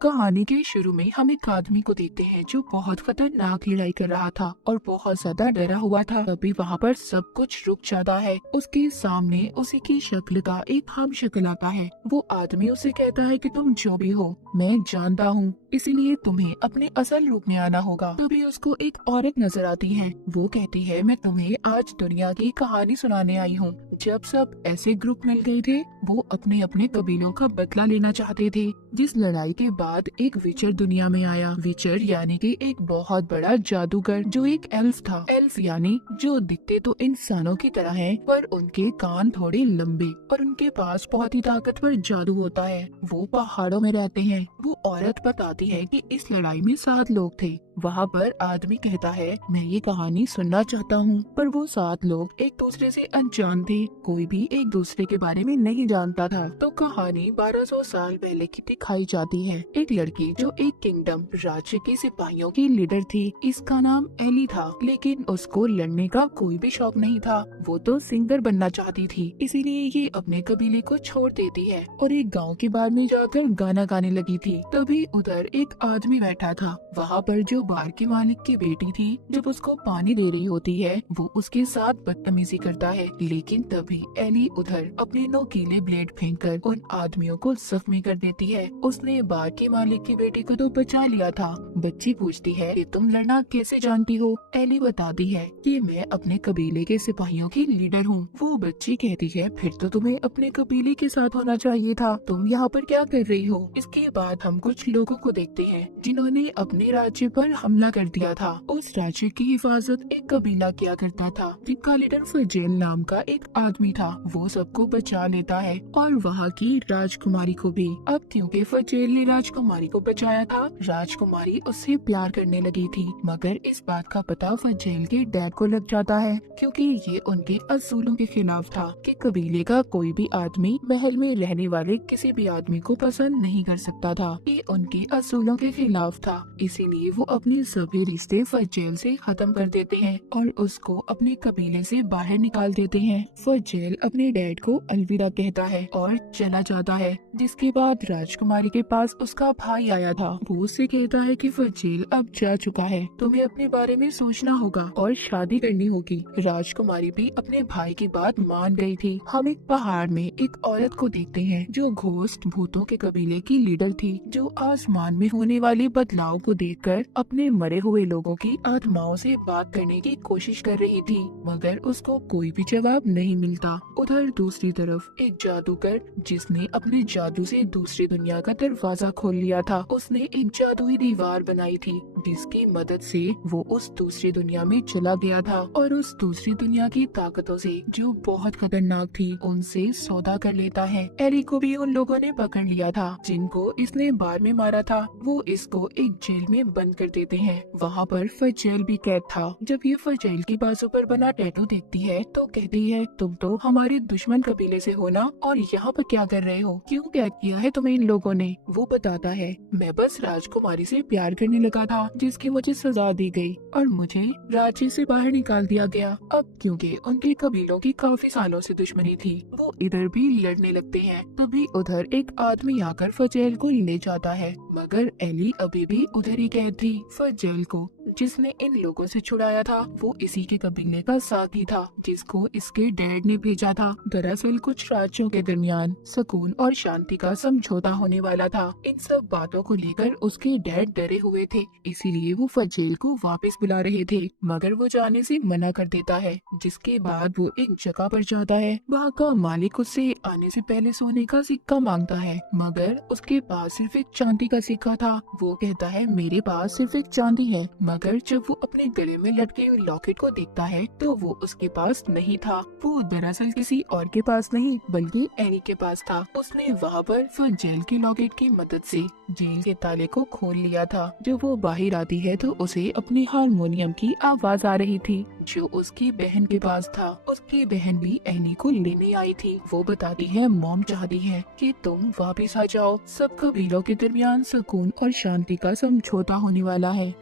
कहानी के शुरू में हम एक आदमी को देखते हैं जो बहुत खतरनाक लड़ाई कर रहा था और बहुत ज्यादा डरा हुआ था। तभी वहाँ पर सब कुछ रुक जाता है। उसके सामने उसी की शक्ल का एक हम शक्ल आता है। वो आदमी उसे कहता है कि तुम जो भी हो मैं जानता हूँ, इसीलिए तुम्हें अपने असल रूप में आना होगा। तभी उसको एक औरत नजर आती है। वो कहती है, मैं तुम्हें आज दुनिया की कहानी सुनाने आई हूँ। जब सब ऐसे ग्रुप मिल गए थे, वो अपने अपने कबीलों का बदला लेना चाहते थे। जिस लड़ाई के बाद एक विचर दुनिया में आया। विचर यानी कि एक बहुत बड़ा जादूगर जो एक एल्फ था। एल्फ यानी जो दिखते तो इंसानों की तरह हैं, पर उनके कान थोड़े लंबे और उनके पास बहुत ही ताकतवर जादू होता है। वो पहाड़ों में रहते हैं। वो औरत बताती है कि इस लड़ाई में 7 लोग थे। वहाँ पर आदमी कहता है, मैं ये कहानी सुनना चाहता हूँ। पर वो 7 लोग एक दूसरे से अनजान थे। कोई भी एक दूसरे के बारे में नहीं जानता था। तो कहानी 1200 साल पहले की दिखाई जाती है। एक लड़की जो एक किंगडम राज्य के सिपाहियों की लीडर थी। इसका नाम एली था, लेकिन उसको लड़ने का कोई भी शौक नहीं था। वो तो सिंगर बनना चाहती थी, इसीलिए ये अपने कबीले को छोड़ देती है और एक गाँव के बार में जाकर गाना गाने लगी थी। तभी उधर एक आदमी बैठा था। वहाँ पर जो बार के मालिक की बेटी थी, जब उसको पानी दे रही होती है, वो उसके साथ बदतमीजी करता है। लेकिन तभी एली उधर अपने नोकीले ब्लेड फेंककर उन आदमियों को जख्मी कर देती है। उसने बार के मालिक की बेटी को तो बचा लिया था। बच्ची पूछती है कि तुम लड़ना कैसे जानती हो? एली बताती है कि मैं अपने कबीले के सिपाहियों की लीडर हूँ। वो बच्ची कहती है, फिर तो तुम्हें अपने कबीले के साथ होना चाहिए था, तुम यहाँ पर क्या कर रही हो? इसके बाद हम कुछ लोगों को देखते हैं जिन्होंने अपने राज्य पर हमला कर दिया था। उस राज्य की हिफाजत एक कबीला किया करता था, जिनका लीडर फजेल नाम का एक आदमी था। वो सबको बचा लेता है और वहाँ की राजकुमारी को भी। अब क्योंकि फजेल ने राजकुमारी को बचाया था, राजकुमारी उससे प्यार करने लगी थी। मगर इस बात का पता फजेल के डैड को लग जाता है, क्योंकि ये उनके असूलों के खिलाफ था कि कबीले का कोई भी आदमी महल में रहने वाले किसी भी आदमी को पसंद नहीं कर सकता था। ये उनके असूलों के खिलाफ था। इसीलिए वो अपने सभी रिश्ते फजेल से खत्म कर देते हैं और उसको अपने कबीले से बाहर निकाल देते हैं। फजेल अपने डैड को अलविदा कहता है और चला जाता है। जिसके बाद राजकुमारी के पास उसका भाई आया था। वो उससे कहता है कि फजेल अब जा चुका है, तुम्हें अपने बारे में सोचना होगा और शादी करनी होगी। राजकुमारी भी अपने भाई की बात मान गई थी। हम एक पहाड़ में एक औरत को देखते हैं जो घोस्ट भूतों के कबीले की लीडर थी, जो आसमान में होने वाले बदलाव को देखकर अपने मरे हुए लोगों की आत्माओं से बात करने की कोशिश कर रही थी, मगर उसको कोई भी जवाब नहीं मिलता। उधर दूसरी तरफ एक जादूगर, जिसने अपने जादू से दूसरी दुनिया का दरवाजा खोल लिया था, उसने एक जादुई दीवार बनाई थी, जिसकी मदद से वो उस दूसरी दुनिया में चला गया था और उस दूसरी दुनिया की ताकतों से, जो बहुत खतरनाक थी, उनसे सौदा कर लेता है। एली को भी उन लोगों ने पकड़ लिया था जिनको इसने बार में मारा था। वो इसको एक जेल में बंद कर देते हैं। वहाँ पर फजेल भी कैद था। जब ये फजेल की बाजू पर बना टैटू देखती है तो कहती है, तुम तो हमारे दुश्मन कबीले से हो ना, और यहाँ पर क्या कर रहे हो? क्यों कैद किया है तुम्हें इन लोगों ने? वो बताता है, मैं बस राजकुमारी से प्यार करने लगा था, जिसकी मुझे सजा दी गई और मुझे राज्य से बाहर निकाल दिया गया। अब क्योंकि उनके कबीलों की काफी सालों से दुश्मनी थी, वो इधर भी लड़ने लगते हैं। तभी उधर एक आदमी आकर फजेल को ले जाता है, मगर एली अभी भी उधर ही कैद थी। फजेल को जिसने इन लोगों से छुड़ाया था, वो इसी के कबीले का साथी था, जिसको इसके डैड ने भेजा था। दरअसल कुछ राज्यों के दरमियान सुकून और शांति का समझौता होने वाला था। इन सब बातों को लेकर उसके डैड डरे हुए थे, इसीलिए वो फजेल को वापस बुला रहे थे, मगर वो जाने से मना कर देता है। जिसके बाद वो एक जगह पर जाता है। वहाँ का मालिक उससे आने से पहले सोने का सिक्का मांगता है, मगर उसके पास सिर्फ एक चांदी का सिक्का था। वो कहता है, मेरे पास सिर्फ एक चांदी है, मगर जब वो अपने गले में लटके हुए लॉकेट को देखता है तो वो उसके पास नहीं था। वो दरअसल किसी और के पास नहीं बल्कि एनी के पास था। उसने वहाँ पर फजेल के लॉकेट की मदद से जेल के ताले को खोल लिया था। जब वो बाहर आती है तो उसे अपने हारमोनियम की आवाज आ रही थी, जो उसकी बहन के पास था। उसकी बहन भी एनी को लेने आई थी। वो बताती है, मॉम चाहती है कि तुम वापस आ जाओ, सब कबीलों के दरमियान सुकून और शांति का समझौता होने वाला है।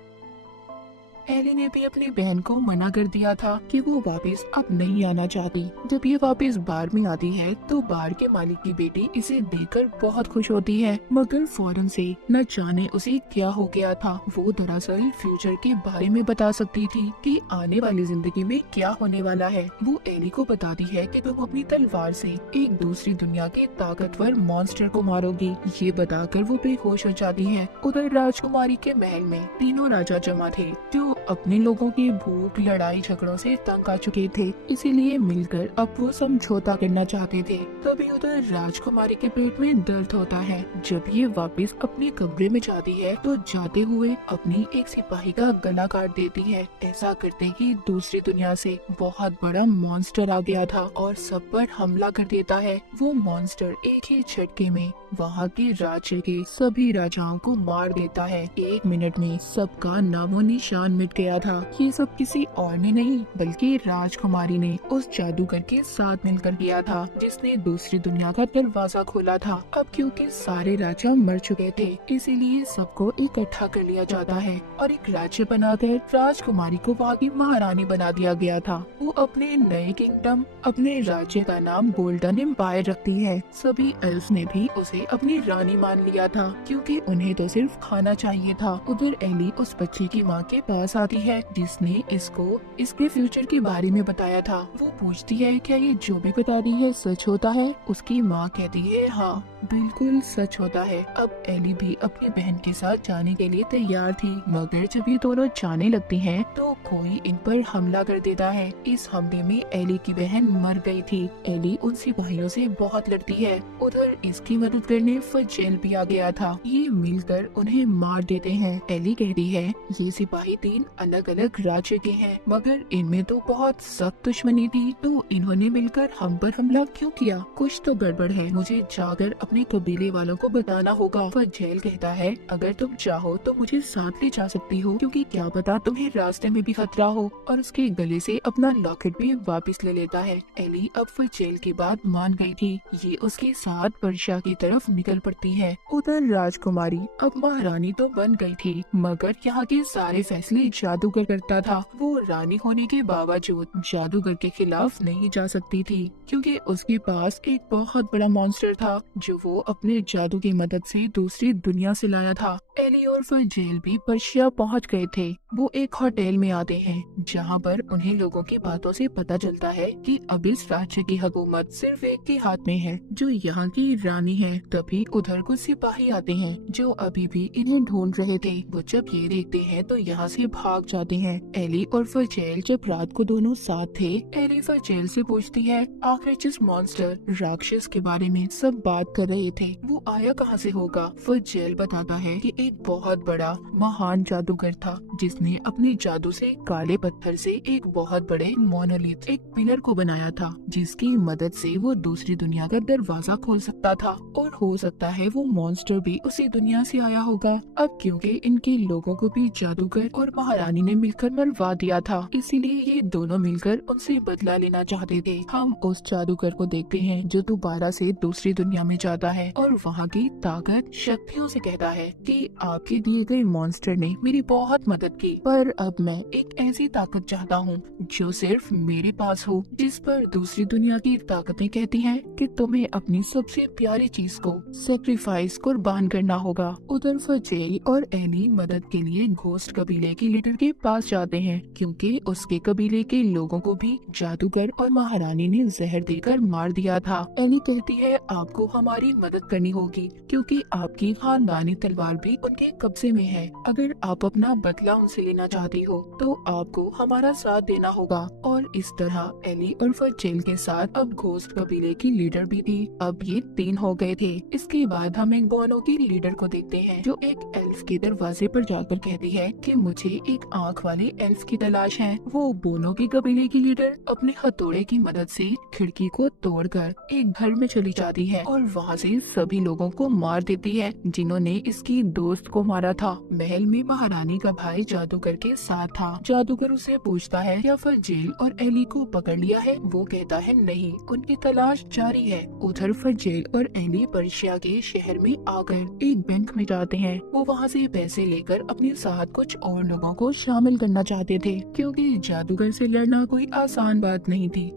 एली ने भी अपनी बहन को मना कर दिया था कि वो वापस अब नहीं आना चाहती। जब ये वापस बार में आती है तो बार के मालिक की बेटी इसे देखकर बहुत खुश होती है, मगर फौरन से न जाने उसे क्या हो गया था। वो दरअसल फ्यूचर के बारे में बता सकती थी कि आने वाली जिंदगी में क्या होने वाला है। वो एली को बताती है कि तुम अपनी तलवार से एक दूसरी दुनिया के ताकतवर मॉन्स्टर को मारोगी। ये बताकर वो बेहोश हो जाती है। उधर राजकुमारी के महल में तीनों राजा जमा थे, जो अपने लोगों की भूख, लड़ाई झगड़ों से तंग आ चुके थे, इसीलिए मिलकर अब वो समझौता करना चाहते थे। तभी उधर राजकुमारी के पेट में दर्द होता है। जब ये वापस अपने कमरे में जाती है तो जाते हुए अपनी एक सिपाही का गला काट देती है। ऐसा करते ही दूसरी दुनिया से बहुत बड़ा मॉन्स्टर आ गया था और सब पर हमला कर देता है। वो मॉन्स्टर एक ही झटके में वहाँ के राज्य के सभी राजाओं को मार देता है। 1 मिनट में सबका नामो निशान मिट गया था। ये सब किसी और ने नहीं बल्कि राजकुमारी ने उस जादूगर के साथ मिलकर किया था, जिसने दूसरी दुनिया का दरवाजा खोला था। अब क्योंकि सारे राजा मर चुके थे, इसीलिए सबको इकट्ठा कर लिया जाता है और एक राज्य बनाकर राजकुमारी को वहाँ की महारानी बना दिया गया था। वो अपने नए किंगडम, अपने राज्य का नाम गोल्डन एम्पायर रखती है। सभी एल्फ ने भी उसे अपनी रानी मान लिया था, क्योंकि उन्हें तो सिर्फ खाना चाहिए था। उधर एली उस बच्चे की माँ के पास आती है, जिसने इसको इसके फ्यूचर के बारे में बताया था। वो पूछती है क्या ये जो भी बता रही है सच होता है? उसकी माँ कहती है हाँ बिल्कुल सच होता है। अब एली भी अपनी बहन के साथ जाने के लिए तैयार थी, मगर जब ये दोनों जाने लगती हैं तो कोई इन पर हमला कर देता है। इस हमले में एली की बहन मर गई थी। एली उन सिपाहियों से बहुत लड़ती है। उधर इसकी मदद करने फजेल भी आ गया था। ये मिलकर उन्हें मार देते हैं। एली कहती है ये सिपाही 3 अलग अलग राज्य के हैं, मगर इनमें तो बहुत सख्त दुश्मनी थी, तो इन्होंने मिलकर हम पर हमला क्यों किया? कुछ तो गड़बड़ है, मुझे जाकर अपने कबीले वालों को बताना होगा। फजेल कहता है अगर तुम चाहो तो मुझे साथ ले जा सकती हो, क्योंकि क्या पता तुम्हें रास्ते में भी खतरा हो, और उसके गले से अपना लॉकेट भी वापस ले लेता है। एली अब फजेल की बात मान गई थी। ये उसके साथ वर्षा की तरफ निकल पड़ती है। उधर राजकुमारी अब महारानी तो बन गई थी, मगर यहाँ के सारे फैसले जादूगर करता था। वो रानी होने के बावजूद जादूगर के खिलाफ नहीं जा सकती थी, क्योंकि उसके पास एक बहुत बड़ा मॉन्स्टर था जो वो अपने जादू की मदद से दूसरी दुनिया से लाया था। एली और फजेल भी पर्शिया पहुंच गए थे। वो एक होटल में आते हैं, जहां पर उन्हें लोगों की बातों से पता चलता है कि अब इस राज्य की हुकूमत सिर्फ एक के हाथ में है, जो यहाँ की रानी है। तभी उधर कुछ सिपाही आते हैं जो अभी भी इन्हें ढूंढ रहे थे। वो जब ये देखते हैं तो यहाँ से भाग जाते हैं। एली और फजेल जब रात को दोनों साथ थे, एली फजेल से पूछती है आखिर जिस मॉन्स्टर राक्षस के बारे में सब बात कर रहे थे वो आया कहाँ से होगा? फजेल बताता है कि एक बहुत बड़ा महान जादूगर था, जिसने अपने जादू से काले पत्थर से एक बहुत बड़े मोनोलिथ, एक पिलर को बनाया था, जिसकी मदद से वो दूसरी दुनिया का दरवाजा खोल सकता था। और हो सकता है वो मॉन्स्टर भी उसी दुनिया से आया होगा। अब क्योंकि इनके लोगों को भी जादूगर और महारानी ने मिलकर मरवा दिया था, इसीलिए ये दोनों मिलकर उनसे बदला लेना चाहते थे। हम उस जादूगर को देखते हैं जो दोबारा से दूसरी दुनिया में जाता है और वहाँ की ताकत शक्तियों से कहता है कि आपके दिए गए मॉन्स्टर ने मेरी बहुत मदद की, पर अब मैं एक ऐसी ताकत चाहता हूँ जो सिर्फ मेरे पास हो, जिस पर दूसरी दुनिया की ताकतें कहती हैं कि तुम्हें अपनी सबसे प्यारी चीज को सेक्रीफाइस कुर्बान करना होगा। उधर फजेल और एली मदद के लिए घोस्ट कबीले के लीडर के पास जाते हैं, क्योंकि उसके कबीले के लोगों को भी जादूगर और महारानी ने जहर देकर मार दिया था। एली कहती है आपको हमारी मदद करनी होगी, क्योंकि आपकी खानदानी तलवार भी उनके कब्जे में है। अगर आप अपना बदला उनसे लेना चाहती हो तो आपको हमारा साथ देना होगा। और इस तरह एली और फजेल के साथ अब घोस्ट कबीले की लीडर भी थी। अब ये 3 हो गए थे। इसके बाद हम एक बोनो की लीडर को देखते हैं, जो एक एल्फ के दरवाजे पर जाकर कहती है कि मुझे एक आँख वाले एल्फ की तलाश है। वो बोनो की कबीले की लीडर अपने हथौड़े की मदद से खिड़की को तोड़कर एक घर में चली जाती है और वहाँ से सभी लोगों को मार देती है जिन्होंने इसकी दोस्त को मारा था। महल में महारानी का भाई जादूगर के साथ था। जादूगर उसे पूछता है क्या फजेल और एली को पकड़ लिया है? वो कहता है नहीं, उनकी तलाश जारी है। उधर फजेल और एली पर्शिया के शहर में आकर एक बैंक में जाते हैं। वो वहाँ से पैसे लेकर अपने साथ कुछ और लोगों गांव को शामिल करना चाहते थे, क्योंकि जादूगर से लड़ना कोई आसान बात नहीं थी।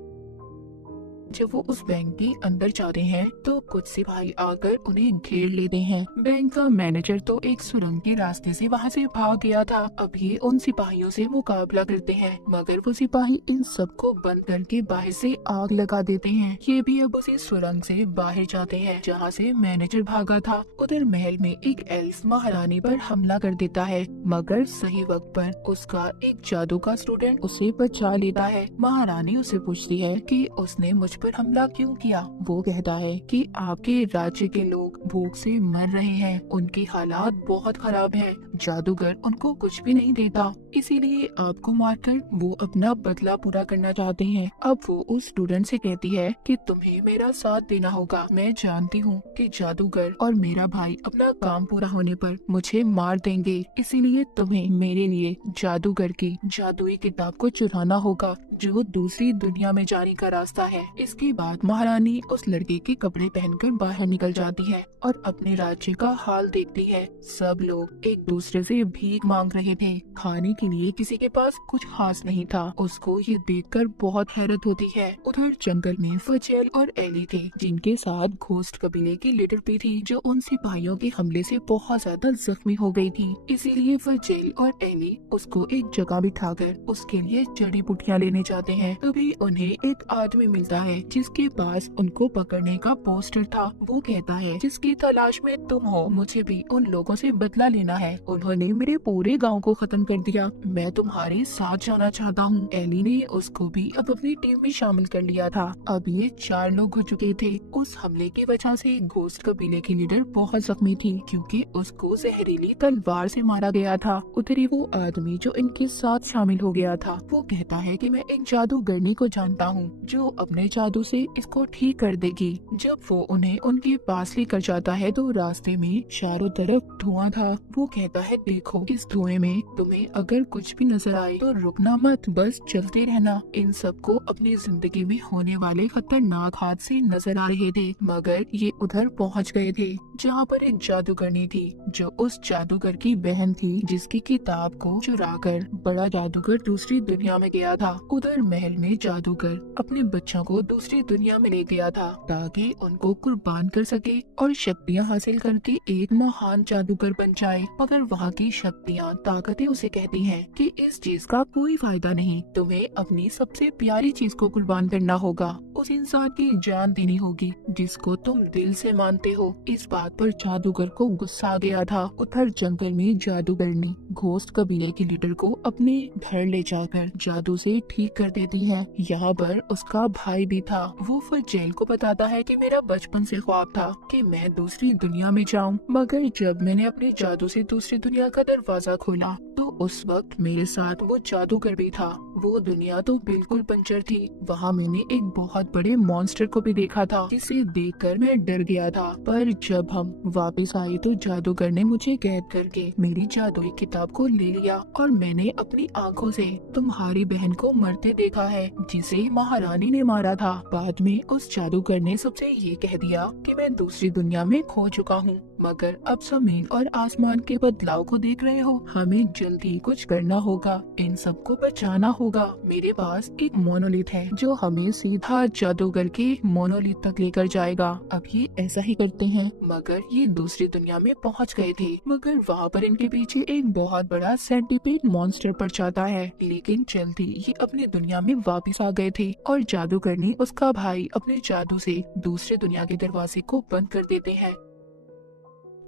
जब वो उस बैंक के अंदर जाते हैं तो कुछ सिपाही आकर उन्हें घेर लेते हैं। बैंक का मैनेजर तो एक सुरंग के रास्ते से वहाँ से भाग गया था। अब ये उन सिपाहियों से मुकाबला करते हैं, मगर वो सिपाही इन सबको बंद करके बाहर से आग लगा देते हैं। ये भी अब उसी सुरंग से बाहर जाते हैं जहाँ से मैनेजर भागा था। उधर महल में एक एल्फ महारानी पर हमला कर देता है, मगर सही वक्त पर उसका एक जादू का स्टूडेंट उसे बचा लेता है। महारानी उसे पूछती है कि उसने मुझ पर हमला क्यों किया। वो कहता है कि आपके राज्य के लोग भूख से मर रहे हैं, उनकी हालात बहुत खराब हैं। जादूगर उनको कुछ भी नहीं देता, इसीलिए आपको मारकर वो अपना बदला पूरा करना चाहते हैं। अब वो उस स्टूडेंट से कहती है कि तुम्हें मेरा साथ देना होगा। मैं जानती हूँ कि जादूगर और मेरा भाई अपना काम पूरा होने पर मुझे मार देंगे, इसीलिए तुम्हें मेरे लिए जादूगर की जादुई किताब को चुराना होगा, जो दूसरी दुनिया में जाने का रास्ता है। इसके बाद महारानी उस लड़के के कपड़े पहनकर बाहर निकल जाती है और अपने राज्य का हाल देखती है। सब लोग एक दूसरे से भीख मांग रहे थे, खाने के लिए किसी के पास कुछ खास नहीं था। उसको ये देखकर बहुत हैरत होती है। उधर जंगल में फजेल और एली थे, जिनके साथ घोस्ट कबीले की लीडर भी थी, जो उन सिपाहियों के हमले से बहुत ज्यादा जख्मी हो गई थी। इसीलिए फजेल और एली उसको एक जगह बिठाकर उसके लिए जड़ी बूटियां लेने जाते हैं। तभी उन्हें एक आदमी मिलता है जिसके पास उनको पकड़ने का पोस्टर था। वो कहता है, जिसकी तलाश में तुम हो, मुझे भी उन लोगों से बदला लेना है। उन्होंने मेरे पूरे गांव को खत्म कर दिया, मैं तुम्हारे साथ जाना चाहता हूँ। एली ने उसको भी अब अपनी टीम में शामिल कर लिया था। अब ये 4 लोग हो चुके थे। उस हमले की वजह से घोस्ट कबीले की लीडर बहुत जख्मी थी, क्योंकि उसको जहरीली तलवार से मारा गया था। उधर ही वो आदमी जो इनके साथ शामिल हो गया था, वो कहता है कि मैं एक जादूगरनी को जानता हूँ जो अपने जादू से इसको ठीक कर देगी। जब वो उन्हें उनके पास लेकर जाता है तो रास्ते में चारों तरफ धुआं था। वो कहता है, देखो इस धुएं में तुम्हें अगर कुछ भी नजर आए तो रुकना मत, बस चलते रहना। इन सबको अपनी जिंदगी में होने वाले खतरनाक हादसे नजर आ रहे थे, मगर ये उधर पहुँच गए थे जहाँ पर एक जादूगरनी थी, जो उस जादूगर की बहन थी, जिसकी किताब को चुराकर बड़ा जादूगर दूसरी दुनिया में गया था। उधर महल में जादूगर अपने बच्चों को दूसरी दुनिया में ले गया था ताकि उनको कुर्बान कर सके और शक्तियाँ हासिल करके एक महान जादूगर बन जाए। मगर वहाँ की शक्तियाँ ताकतें उसे कहती हैं कि इस चीज का कोई फायदा नहीं, तुम्हें अपनी सबसे प्यारी चीज को कुर्बान करना होगा, उस इंसान की जान देनी होगी जिसको तुम दिल से मानते हो। इस बात पर जादूगर को गुस्सा आ गया था। उधर जंगल में जादूगर ने घोस्ट कबीले के लीडर को अपने घर ले जाकर जादू से ठीक कर देती है। यहाँ पर उसका भाई भी था। वो फजेल को बताता है कि मेरा बचपन से ख्वाब था कि मैं दूसरी दुनिया में जाऊं, मगर जब मैंने अपने जादू से दूसरी दुनिया का दरवाजा खोला तो उस वक्त मेरे साथ वो जादूगर भी था। वो दुनिया तो बिल्कुल पंचर थी। वहाँ मैंने एक बहुत बड़े मॉन्स्टर को भी देखा था, जिसे देखकर मैं डर गया था। पर जब हम वापस आए तो जादूगर ने मुझे कैद करके मेरी जादुई किताब को ले लिया और मैंने अपनी आंखों से तुम्हारी बहन को मरते देखा है, जिसे महारानी ने मारा था। बाद में उस जादूगर ने सबसे ये कह दिया कि मैं दूसरी दुनिया में खो चुका हूँ, मगर अब जमीन और आसमान के बदलाव को देख रहे हो, हमें जल्दी कुछ करना होगा, इन सबको बचाना होगा। मेरे पास एक मोनोलिथ है जो हमें सीधा जादूगर के मोनोलिथ तक लेकर जाएगा। अब ये ऐसा ही करते हैं। मगर ये दूसरी दुनिया में पहुंच गए थे, मगर वहाँ पर इनके पीछे एक बहुत बड़ा सेंटीपीड मॉन्स्टर पड़ जाता है। लेकिन जल्दी ये अपनी दुनिया में वापस आ गए थे और जादूगर ने उसका भाई अपने जादू से दूसरे दुनिया के दरवाजे को बंद कर देते हैं।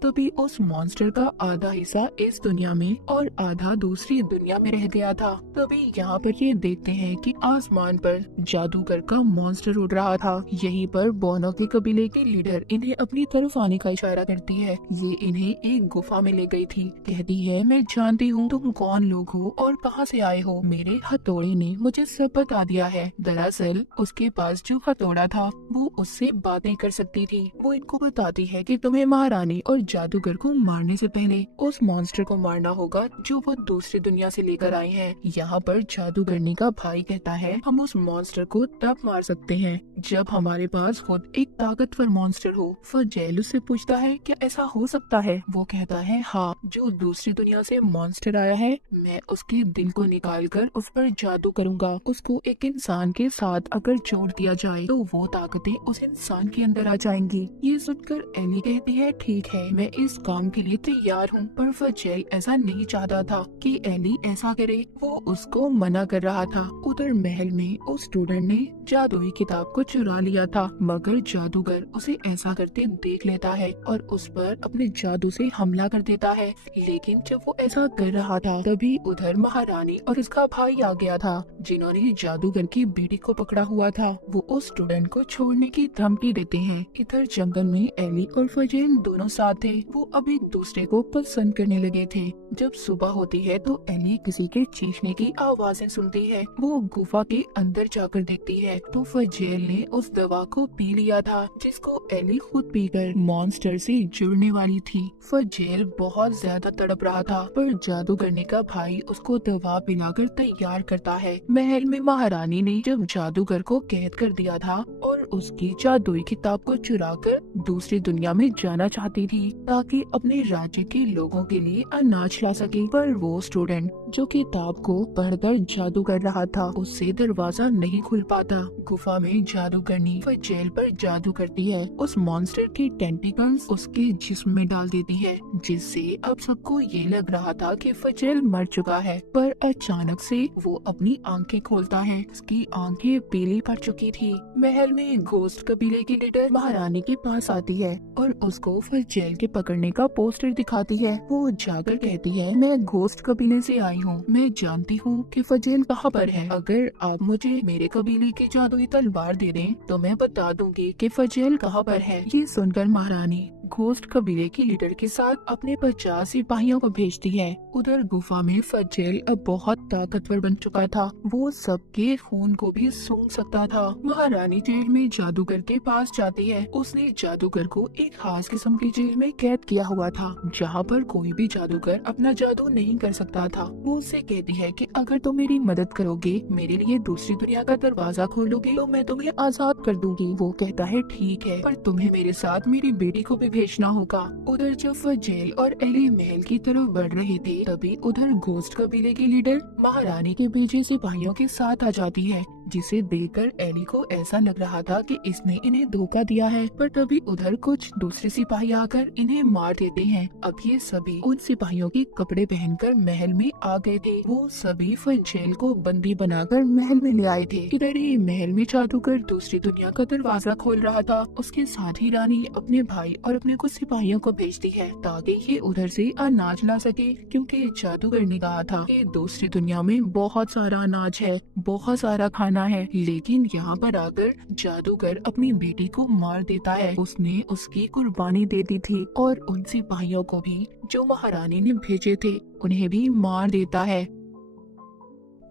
तभी उस मॉन्स्टर का आधा हिस्सा इस दुनिया में और आधा दूसरी दुनिया में रह गया था। तभी यहाँ पर ये देखते हैं कि आसमान पर जादूगर का मॉन्स्टर उड़ रहा था। यहीं पर बोनो के कबीले की लीडर इन्हें अपनी तरफ आने का इशारा करती है। ये इन्हें एक गुफा में ले गई थी। कहती है, मैं जानती हूँ तुम कौन लोग हो और कहाँ से आए हो। मेरे हथौड़े ने मुझे सब बता दिया है। दरअसल उसके पास जो हथौड़ा था वो उससे बातें कर सकती थी। वो इनको बताती है कि तुम्हें महारानी और जादूगर को मारने से पहले उस मॉन्स्टर को मारना होगा जो वो दूसरी दुनिया से लेकर आए हैं। यहाँ पर जादूगरनी का भाई कहता है हम उस मॉन्स्टर को तब मार सकते हैं जब हमारे पास खुद एक ताकतवर मॉन्स्टर हो। फजेल उससे पूछता है क्या ऐसा हो सकता है? वो कहता है हाँ, जो दूसरी दुनिया से मॉन्स्टर आया है मैं उसके दिल को निकाल कर उस पर जादू करूँगा। उसको एक इंसान के साथ अगर जोड़ दिया जाए तो वो ताकतें उस इंसान के अंदर आ जाएंगी। ये सुनकर एली कहती है ठीक है, मैं इस काम के लिए तैयार हूँ। पर फजेल ऐसा नहीं चाहता था कि एली ऐसा करे, वो उसको मना कर रहा था। उधर महल में उस स्टूडेंट ने जादुई किताब को चुरा लिया था, मगर जादूगर उसे ऐसा करते देख लेता है और उस पर अपने जादू से हमला कर देता है। लेकिन जब वो ऐसा कर रहा था तभी उधर महारानी और उसका भाई आ गया था, जिन्होंने जादूगर की बेटी को पकड़ा हुआ था। वो उस स्टूडेंट को छोड़ने की धमकी देते हैं। इधर जंगल में एली और फजेल दोनों साथ थे। वो अब एक दूसरे को पसंद करने लगे थे। जब सुबह होती है तो एली किसी के चीखने की आवाजें सुनती है। वो गुफा के अंदर जाकर देखती है तो फजेल ने उस दवा को पी लिया था जिसको एली खुद पीकर मॉन्स्टर से जुड़ने वाली थी। फजेल बहुत ज्यादा तड़प रहा था, पर जादूगरनी का भाई उसको दवा पिलाकर तैयार करता है। महल में महारानी ने जब जादूगर को कैद कर दिया था और उसकी जादुई किताब को चुराकर दूसरी दुनिया में जाना चाहती थी ताकि अपने राज्य के लोगों के लिए अनाज ला सके, पर वो स्टूडेंट जो किताब को पढ़कर जादू कर रहा था उससे दरवाजा नहीं खुल पाता। गुफा में जादूगरनी फजेल पर जादू करती है। उस मॉन्स्टर के टेंटिकल्स उसके जिस्म में डाल देती है, जिससे अब सबको ये लग रहा था कि फजेल मर चुका है। पर अचानक से वो अपनी आंखें खोलता है। उसकी आंखें पीली पड़ चुकी थी। महल में घोस्ट कबीले की लीडर महारानी के पास आती है और उसको फजेल के पकड़ने का पोस्टर दिखाती है। वो जाकर कहती है मैं घोस्ट कबीले से आई हूँ, मैं जानती हूँ कि फजेल कहाँ पर है। अगर आप मुझे मेरे कबीले की जादुई तलवार दे दें तो मैं बता दूंगी कि फजेल कहाँ पर है। ये सुनकर महारानी घोस्ट कबीले की लीडर के साथ अपने 50 सिपाहियों को भेजती है। उधर गुफा में फजेल अब बहुत ताकतवर बन चुका था। वो सबके खून को भी सूंघ सकता था। महारानी जेल में जादूगर के पास जाती है। उसने जादूगर को एक खास किस्म की जेल में कैद किया हुआ था, जहाँ पर कोई भी जादूगर अपना जादू नहीं कर सकता था। वो उससे कहती है कि अगर तुम मेरी मदद करोगे, मेरे लिए दूसरी दुनिया का दरवाजा खोलोगे, तो मैं तुम्हें आजाद कर दूंगी। वो कहता है ठीक है, पर तुम्हें मेरे साथ मेरी बेटी को भी भेजना होगा। उधर जब फजेल और एली महल की तरफ बढ़ रहे थे तभी उधर घोस्ट कबीले की लीडर महारानी के भेजे सिपाहियों के साथ आ जाती है, जिसे देखकर एली को ऐसा लग रहा था कि इसने इन्हें धोखा दिया है। पर तभी उधर कुछ दूसरे सिपाही आकर इन्हें मार देते हैं। अब ये सभी उन सिपाहियों के कपड़े पहनकर महल में आ गए थे। वो सभी फजेल को बंदी बनाकर महल में ले आए थे। इधर ही महल में जादूगर दूसरी दुनिया का दरवाजा खोल रहा था। उसके साथ ही रानी अपने भाई और अपने कुछ सिपाहियों को भेजती है ताकि ये उधर से अनाज ला सके, क्योंकि जादूगर ने कहा था कि दूसरी दुनिया में बहुत सारा अनाज है, बहुत सारा खाना है। लेकिन यहाँ पर आकर जादूगर अपनी बेटी को मार देता है। उसने उसकी कुर्बानी दे दी थी और उन सिपाहियों को भी जो महारानी ने भेजे थे उन्हें भी मार देता है।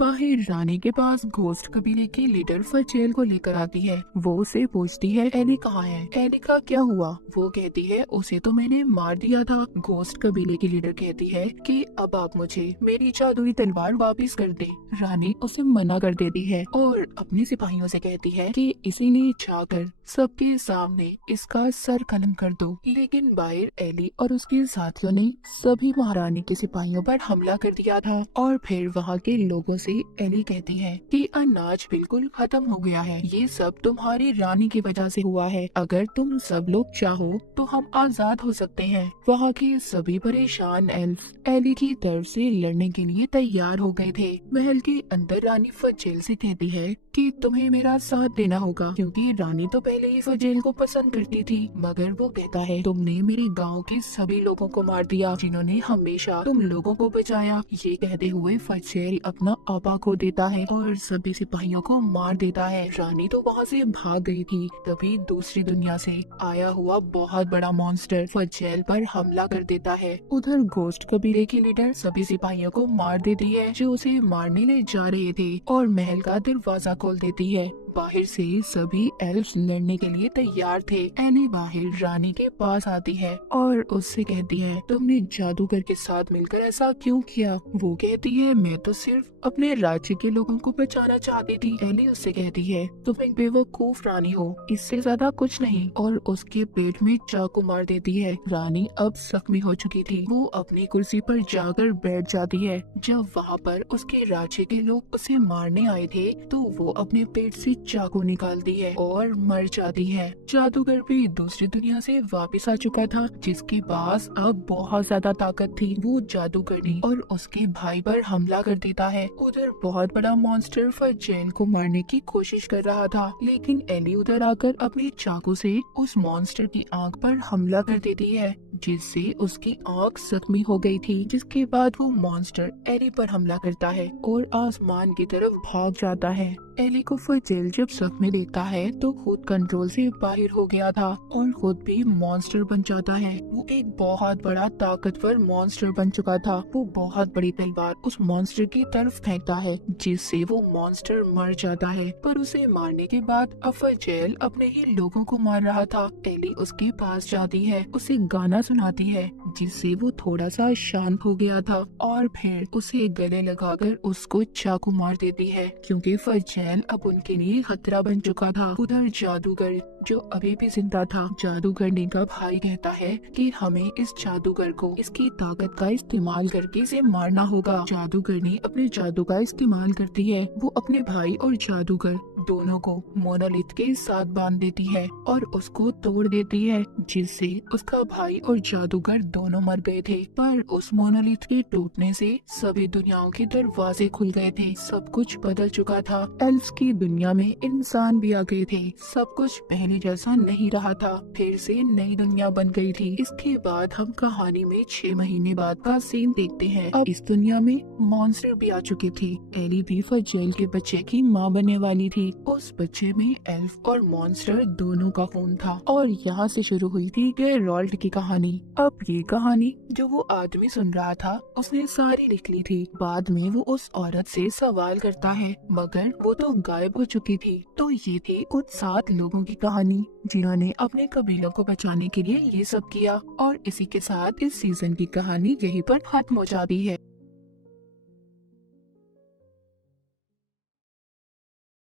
बाहर रानी के पास घोस्ट कबीले की लीडर फजेल को लेकर आती है। वो उसे पूछती है एली कहाँ है, एली का क्या हुआ? वो कहती है उसे तो मैंने मार दिया था। घोस्ट कबीले की लीडर कहती है कि अब आप मुझे मेरी जादुई तलवार वापस कर दे। रानी उसे मना कर देती है और अपने सिपाहियों से कहती है कि इसीलिए जाकर सबके सामने इसका सर कलम कर दो। लेकिन बाहर एली और उसके साथियों ने सभी महारानी के सिपाहियों पर हमला कर दिया था और फिर वहाँ के लोगों से एली कहती है कि अनाज बिल्कुल खत्म हो गया है, ये सब तुम्हारी रानी की वजह से हुआ है। अगर तुम सब लोग चाहो तो हम आजाद हो सकते हैं। वहाँ के सभी परेशान एल्फ एली की तरफ से लड़ने के लिए तैयार हो गए थे। महल के अंदर रानी फजेल से कहती है कि तुम्हें मेरा साथ देना होगा, क्योंकि रानी तो पहले ही फजेल को पसंद करती थी। मगर वो कहता है तुमने मेरे गाँव के सभी लोगों को मार दिया जिन्होंने हमेशा तुम लोगों को बचाया। ये कहते हुए फजेल अपना आपा खो देता है और सभी सिपाहियों को मार देता है। रानी तो वहाँ से भाग गई थी। तभी दूसरी दुनिया से आया हुआ बहुत बड़ा मॉन्स्टर फजेल पर हमला कर देता है। उधर घोस्ट कबीले की लीडर सभी सिपाहियों को मार देती है जो उसे मारने ले जा रहे थे और महल का दरवाजा खोल देती है। बाहर से सभी एल्फ लड़ने के लिए तैयार थे। एली बाहर रानी के पास आती है और उससे कहती है, तुमने जादूगर के साथ मिलकर ऐसा क्यों किया? वो कहती है, मैं तो सिर्फ अपने राज्य के लोगों को बचाना चाहती थी। एली उससे कहती है, तुम एक बेवकूफ रानी हो, इससे ज्यादा कुछ नहीं, और उसके पेट में चाकू मार देती है। रानी अब जख्मी हो चुकी थी। वो अपनी कुर्सी पर जाकर बैठ जाती है। जब वहाँ पर उसके राज्य के लोग उसे मारने आए थे तो वो अपने पेट से चाकू निकालती है और मर जाती है। जादूगर भी दूसरी दुनिया से वापस आ चुका था, जिसके पास अब बहुत ज्यादा ताकत थी। वो जादूगरनी और उसके भाई पर हमला कर देता है। उधर बहुत बड़ा मॉन्स्टर फजेल को मारने की कोशिश कर रहा था, लेकिन एली उधर आकर अपने चाकू से उस मॉन्स्टर की आंख पर हमला कर देती है, जिससे उसकी आंख जख्मी हो गई थी। जिसके बाद वो मॉन्स्टर एली पर हमला करता है और आसमान की तरफ भाग जाता है। एली को फजेल जब जख्मी देखता है तो खुद कंट्रोल से बाहर हो गया था और खुद भी मॉन्स्टर बन जाता है। वो एक बहुत बड़ा ताकतवर मॉन्स्टर बन चुका था। वो बहुत बड़ी तलवार उस मॉन्स्टर की तरफ फेंकता है, जिससे वो मॉन्स्टर मर जाता है। पर उसे मारने के बाद अब फजेल अपने ही लोगों को मार रहा था। एली उसके पास जाती है, उसे गाना सुनाती है, जिससे वो थोड़ा सा शांत हो गया था, और फिर उसे गले लगाकर उसको चाकू मार देती है, क्योंकि फजेल अब उनके लिए खतरा बन चुका था। उधर जादूगर जो अभी भी जिंदा था, जादूगरनी का भाई कहता है कि हमें इस जादूगर को इसकी ताकत का इस्तेमाल करके इसे मारना होगा। जादूगरनी अपने जादू का इस्तेमाल करती है। वो अपने भाई और जादूगर दोनों को मोनोलिथ के साथ बांध देती है और उसको तोड़ देती है, जिससे उसका भाई और जादूगर दोनों मर गए थे। पर उस मोनोलिथ के टूटने से सभी दुनियाओं के दरवाजे खुल गए थे। सब कुछ बदल चुका था। एल्फ्स की दुनिया में इंसान भी आ गए थे। सब कुछ पहले जैसा नहीं रहा था। फिर से नई दुनिया बन गई थी। इसके बाद हम कहानी में 6 महीने बाद का सीन देखते हैं। अब इस दुनिया में मॉन्स्टर भी आ चुकी थी। एली भी फजेल के बच्चे की माँ बनने वाली थी। उस बच्चे में एल्फ और मॉन्स्टर दोनों का खून था, और यहाँ से शुरू हुई थी गेरॉल्ट की कहानी। अब ये कहानी जो वो आदमी सुन रहा था उसने सारी लिख ली थी। बाद में वो उस औरत से सवाल करता है, मगर वो तो गायब हो चुकी थी। तो ये थी उन 7 लोगों की कहानी जिन्होंने अपने कबीलों को बचाने के लिए ये सब किया। और इसी के साथ इस सीजन की कहानी यहीं पर खत्म हो जाती है।